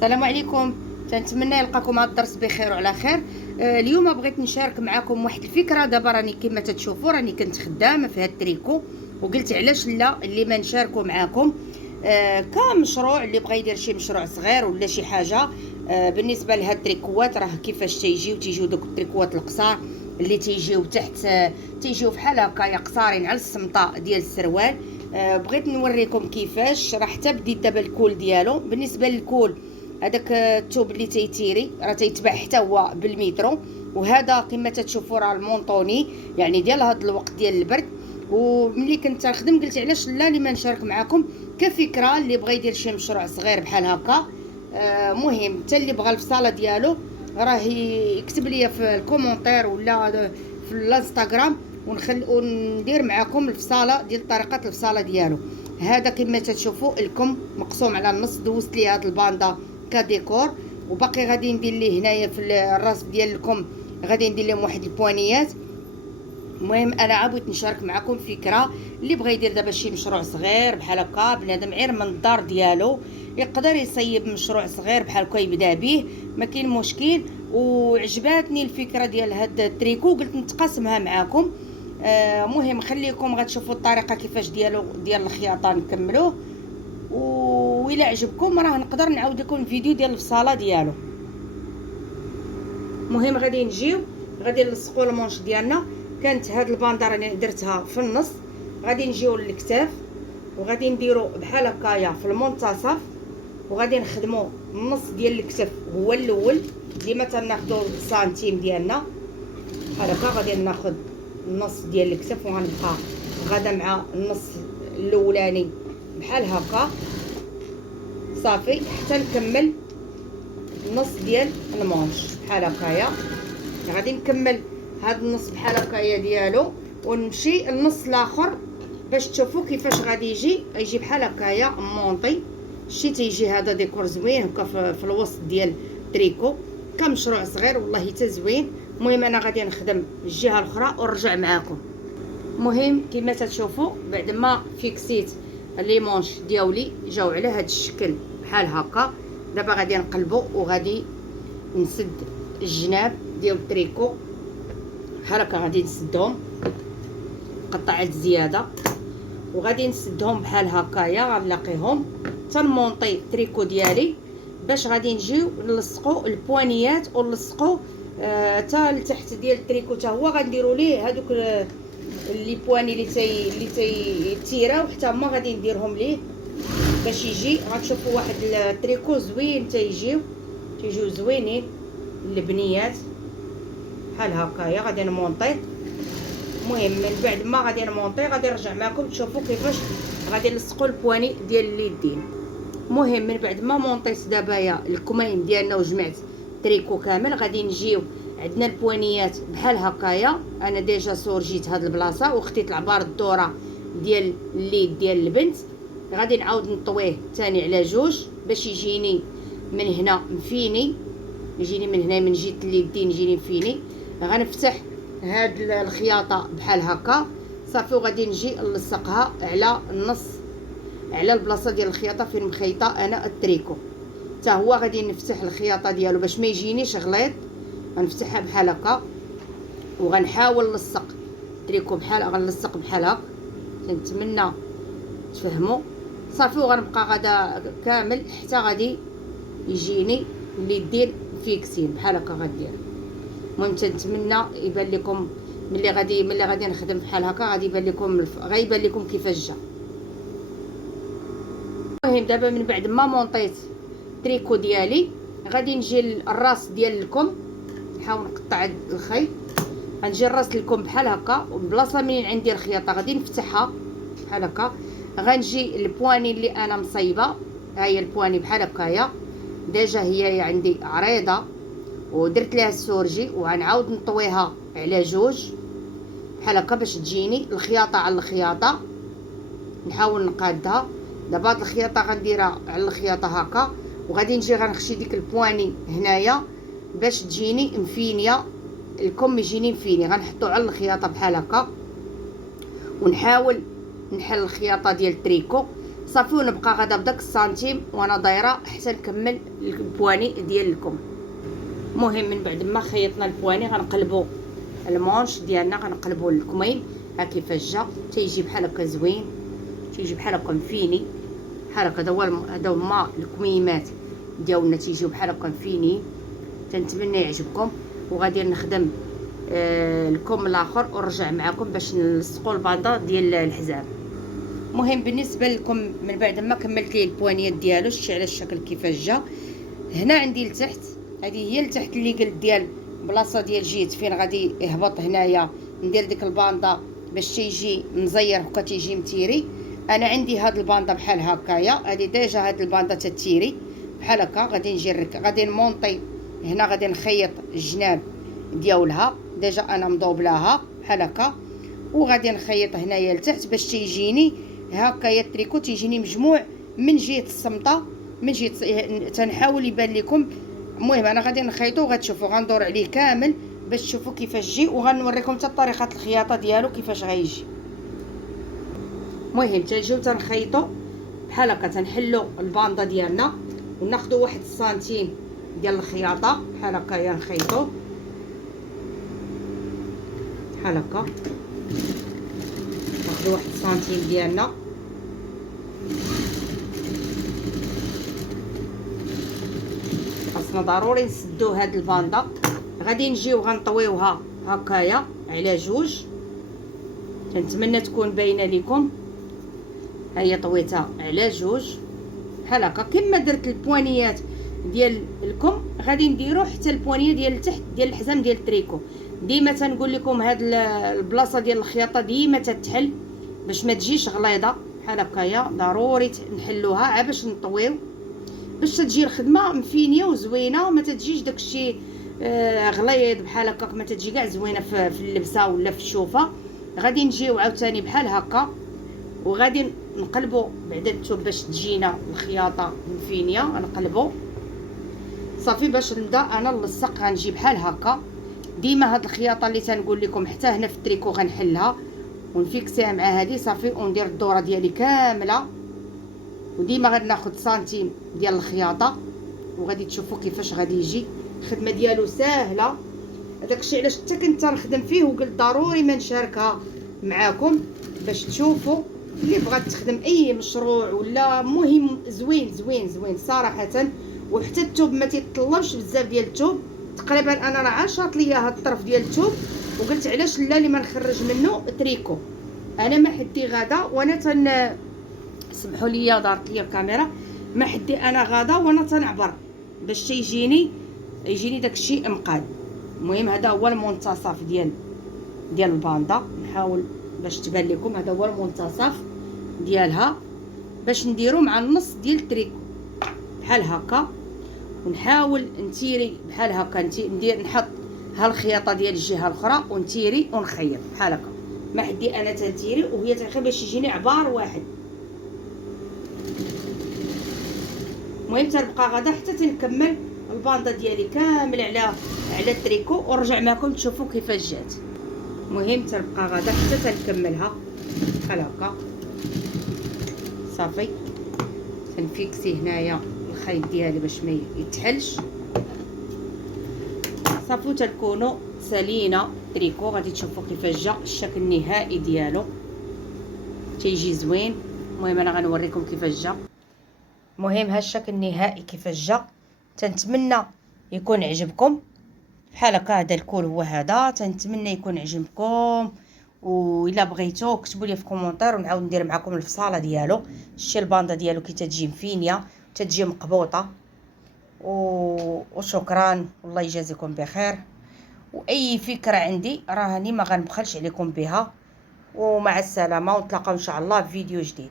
السلام عليكم. تنتمنى يلقاكم هذا الدرس بخير وعلى خير. اليوم بغيت نشارك معكم واحد الفكره. دابا راني كما تتشوفوا راني كنت خدامه في هذا التريكو، وقلت علاش لا اللي ما نشاركوا معكم كمشروع اللي بغى يدير شي مشروع صغير ولا شي حاجه. بالنسبه لهاد التريكوات راه كيفاش تيجيو دوك التريكوات القصار اللي تيجيو تحت، تيجيو بحال هكايا قصارين على السمطه ديال السروال. بغيت نوريكم كيفاش. راه حتى بديت دابا الكول ديالو. بالنسبه للكول هذاك الثوب اللي تيتيري راه تيتباع حتى هو بالمترو، وهذا كما تتشوفوا راه المونطوني يعني ديال هذا الوقت ديال البرد. وملي كنت نخدم قلت علاش لا اللي ما نشارك معكم كفكره اللي بغى يدير شي مشروع صغير بحال هكا. مهم حتى اللي بغى الفصاله ديالو راه يكتب لي في الكومونتير ولا في الانستغرام وندير معكم الفصاله ديال طريقه الفصاله ديالو. هذا كما تشوفوا الكم مقسوم على النص. دوزت لي هذا الباندا كديكور، وباقي غادي ندير ليه هنايا في الراس ديال الكم غادي ندير لهم واحد البوانيات. المهم انا عاودت نشارك معكم فكره اللي بغى يدير دابا شي مشروع صغير بحال هكا. بنادم غير من الدار ديالو يقدر يصيب مشروع صغير بحال هكا يبدا به، ما كاين مشكل. وعجباتني الفكره ديال هاد التريكو قلت نتقاسمها معكم. مهم خليكم غتشوفوا الطريقه كيفاش ديال الخياطه نكملوه، وإلا عجبكم راه نقدر نعاود لكم الفيديو ديال الفصاله ديالو. مهم غادي نجيو غادي نلصقوا المونش ديالنا. كانت هاد الباندا راني درتها في النص، غادي نجيو للكتاف وغادي نديرو بحال هكايا في المنتصف، وغادي نخدموا النص ديال الكتف هو الاول. ديما تناخذوا السنتيم ديالنا بحال هكا. غادي ناخذ النص ديال الكتف وغنبقى غادا مع النص الاولاني بحال هكا صافي حتى نكمل النص ديال المونش بحال هكايا. غادي نكمل هذا النص بحال هكايا ديالو ونمشي النص الاخر باش تشوفوا كيفاش غادي يجي بحال هكايا مونطي. شتي تيجي هذا ديكور زوين هكا في الوسط ديال التريكو كمشروع صغير والله حتى زوين. المهم انا غادي نخدم الجهه الاخرى ونرجع معاكم. المهم كما تشوفوا بعد ما فيكسيت لي مونش ديالي جاو على هذا الشكل بحال هكا. دابا غادي نقلبو وغادي نسد الجناب ديال التريكو بحال هكا. غادي نسدهم قطعات زياده وغادي نسدهم بحال هكايا. غنلاقيهم تنمونطي التريكو ديالي باش غادي نجيو نلصقوا البوانيات ونلصقوا تا لتحت ديال التريكو. تا هو غنديروا ليه هذوك لي بواني اللي تيراو حتى هما غادي نديرهم ليه باش يجي. غتشوفوا واحد التريكو زوين تيجيو زوينين البنيات بحال هكايا. غادي نمونطي. المهم من بعد ما غادي نمونطي غادي نرجع معكم تشوفوا كيفاش غادي نلصقوا البواني ديال اليدين. المهم من بعد ما مونطيت دابايا الكمين ديالنا وجمعت التريكو كامل غادي نجيو عندنا البوانيات بحال هكايا. انا ديجا سورجيت هاد البلاصه وخديت العبار الدوره ديال اليد ديال البنت. غادي نعاود نطويه ثاني على جوج باش يجيني من هنا مفيني، يجيني من هنا من جهه اليدين يجيني مفيني. غنفتح هاد الخياطه بحال هكا صافي وغادي نجي نلصقها على النص على البلاصه ديال الخياطه فين مخيطه انا التريكو. حتى هو غادي نفتح الخياطه ديالو باش ما يجينيش غليظ. غنفتحها بحال هكا وغنحاول نلصق التريكو غنلصق بحال هكا. كنتمنى تفهموا صافي. وغنبقى غدا كامل حتى غادي يجيني اليدين فيكسين بحال هكا غدير. المهم تنتمنى يبان لكم ملي غادي نخدم بحال هكا غادي يبان لكم كيفاش جا. المهم دابا من بعد ما مونطيت التريكو ديالي غادي نجي للراس ديال الكم. نحاول نقطع الخيط. غنجي الراس الكم بحال هكا وبلاصه منين عندي الخياطه غادي نفتحها بحال هكا. غنجي البواني اللي انا مصايبه. ها هي البواني بحال هكايا ديجا هي عندي عريضه ودرت لها السورجي وغنعاود نطويها على جوج بحال هكا باش تجيني الخياطه على الخياطه. نحاول نقادها. دابا هاد الخياطه غنديرها على الخياطه هكا وغادي نجي غنخشي ديك البواني هنايا باش تجيني مفينيه. الكم يجيني مفيني غنحطو على الخياطه بحال هكا ونحاول نحل الخياطه ديال التريكو صافي. ونبقى غادا بداك السنتيم وانا دايره حتى نكمل البواني ديال الكم. المهم من بعد ما خيطنا البواني غنقلبوا المونش ديالنا، غنقلبوا الكمين ها كيفاش جا تيجي بحال هكا زوين، تيجي بحال هكا مفيني بحال هكا. هذا هما الكميمات ديالنا تيجيو بحال هكا مفيني. تنتمنى يعجبكم. وغادي نخدم الكم الاخر ونرجع معكم باش نلصقوا الباندا ديال الحزام. المهم بالنسبه لكم من بعد ما كملت ليه البوانيات ديالو، شتي على الشكل كيفاش جا. هنا عندي لتحت، هذه هي لتحت اللي قلت ديال بلاصه ديال جيت فين غادي يهبط هنايا ندير ديك الباندا باش تيجي مزير هكا تيجي متيري. انا عندي هاد الباندا بحال هكايا، هذه ديجا هاد الباندا تتيري بحال هكا. غادي نجي غادي نمونطي هنا، غادي نخيط الجناب ديالها ديجا انا مضوبلاها بحال هكا. وغادي نخيط هنايا لتحت باش تيجيني هكايا التريكو تيجيني مجموع من جهه الصمته، من جهه تنحاول يبان لكم. المهم انا غادي نخيطو وغتشوفوا، غندور عليه كامل باش تشوفوا كيفاش جي، وغنوريكم حتى طريقه الخياطه ديالو كيفاش غيجي. المهم تنجيو تنخيطو بحال هكا، تنحلو الباندا ديالنا وناخدو 1 سنتيم ديال الخياطه بحال هكايا، نخيطو بحال هكا، ناخدو 1 سنتيم ديالنا. خاصنا ضروري نسدو هاد الباندا. غادي نجيو غنطويوها هكايا على جوج. تنتمنى تكون باينه لكم. ها هي طويتها على جوج بحال هكا كما درت البوانيات ديال الكم. غادي نديرو حتى البوانيه ديال التحت ديال الحزام ديال التريكو. ديما تنقول لكم هاد البلاصه ديال الخياطه ديما تتحل باش ما تجيش غليظه بحال هكايا. ضروري نحلوها عا باش نطويو، باش تجي الخدمه مفينيه وزوينه، ما تجيش داكشي غليظ بحال هكاك، ما تجي كاع زوينه في اللبسه ولا في الشوفه. غادي نجيو عاوتاني بحال هكا وغادي نقلبوا بعد الثوب باش تجينا الخياطه مفينيه. نقلبوا صافي باش نبدا انا نلصق. غنجي بحال هكا. ديما هاد الخياطه اللي تنقول لكم حتى هنا في التريكو غنحلها ونفيكسيها مع هذه صافي، وندير الدوره ديالي كامله. وديما غادي ناخذ سنتيم ديال الخياطه وغادي تشوفوا كيفاش غادي يجي. الخدمه ديالو ساهله، داكشي علاش حتى كنت تنخدم فيه وقلت ضروري ما نشاركها معاكم باش تشوفوا. اللي بغات تخدم اي مشروع ولا مهم زوين زوين زوين صراحه. وحتى الثوب ما تيطلبش بزاف ديال الثوب. تقريبا انا راه عاشط ليا هاد الطرف ديال الثوب وقلت علاش لا اللي ما نخرج منه تريكو. انا ما حدي غادا وانا سمحوا لي دارت ليا الكاميرا، ما حدي انا غادا وانا تنعبر باش تيجيني داكشي مقاد. المهم هذا هو المنتصف ديال الباندا. نحاول باش تبان لكم هذا هو المنتصف ديالها باش نديرو مع النص ديال التريكو بحال هكا. ونحاول نتيري بحال هكا، نحط ها الخياطه ديال الجهه الاخرى ونتيري ونخيط بحال هكا. ما حدي انا تنتيري وهي تنخيط باش يجيني عبار واحد. المهم تنبقى غدا حتى تنكمل الباندا ديالي كامل على التريكو ونرجع معكم تشوفوا كيفاش جات. المهم تنبقى غدا حتى تنكملها بحال هكا صافي. تنفيكسي هنايا الخيط ديالي باش ما يتحلش صافي. تنكونوا سالينا تريكو. غادي تشوفوا كيفاش جا الشكل النهائي ديالو، تيجي زوين. المهم انا غنوريكم كيفاش جا. المهم ها الشكل النهائي كيفاش جا. تنتمنى يكون عجبكم بحال هكا. هذا الكول هو هذا. تنتمنى يكون عجبكم، والا بغيتو كتبوا لي في كومونتير ونعاود ندير معكم الفصاله ديالو. شتي الباندا ديالو كي تجي مفينيه تتجي مقبوطه. وشكرا والله يجازيكم بخير. واي فكره عندي راني ما غنبخلش عليكم بها. ومع السلامه ونتلاقاو ان شاء الله في فيديو جديد.